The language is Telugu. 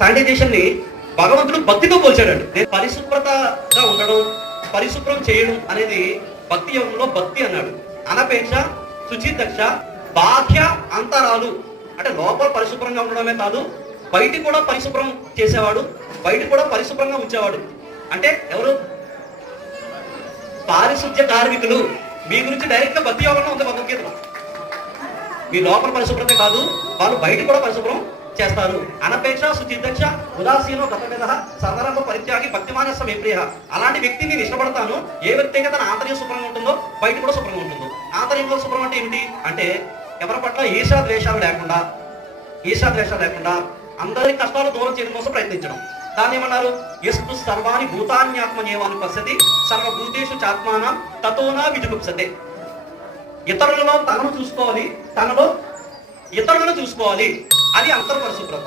శానిటైజేషన్ ని భగవంతుడు భక్తితో పోల్చాడు. నేను పరిశుభ్రతగా ఉండడం, పరిశుభ్రం చేయడం అనేది భక్తి యోగంలో భక్తి అన్నాడు. అనపేక్ష, శుచిదక్ష, బాహ్య అంతరాలు అంటే లోపల పరిశుభ్రంగా ఉండడమే కాదు, బయట కూడా పరిశుభ్రం చేసేవాడు, బయట కూడా పరిశుభ్రంగా ఉంచేవాడు. అంటే ఎవరు? పారిశుద్ధ్య కార్మికులు. మీ గురించి డైరెక్ట్ గా భక్తి యోగంలో ఉంది భగవద్గీతలో. మీ లోపల పరిశుభ్రత కాదు, వాళ్ళు బయట కూడా పరిశుభ్రం చేస్తారు. అనపేక్ష, శుచిదక్ష, ఉదాసీనో గతవేద, సర్వరంగ పరిత్యాగి, భక్తిమానస విప్రియ. అలాంటి వ్యక్తిని నేను ఇష్టపడతాను ఏ వ్యక్తి అయితే తన ఆంతర్యం శుభ్రంగా ఉంటుందో బయట కూడా శుభ్రంగా ఉంటుందో. ఆంతర్యంలో శుభ్రం అంటే ఏమిటి అంటే ఎవరి పట్ల ఈర్ష్యాద్వేషాలు లేకుండా అందరి కష్టాలు దూరం చేయడం కోసం ప్రయత్నించడం. దాన్ని ఏమన్నారు? ఎస్తు సర్వాణి భూతాన్యాత్మనేవాన్ని పశ్యతి సర్వభూతేషు చాత్మానం తతోనా విజుగుప్సతే. ఇతరులలో తనను చూసుకోవాలి, తనలో ఇతరులను చూసుకోవాలి. అది అంతర్పరిశుభ్రత.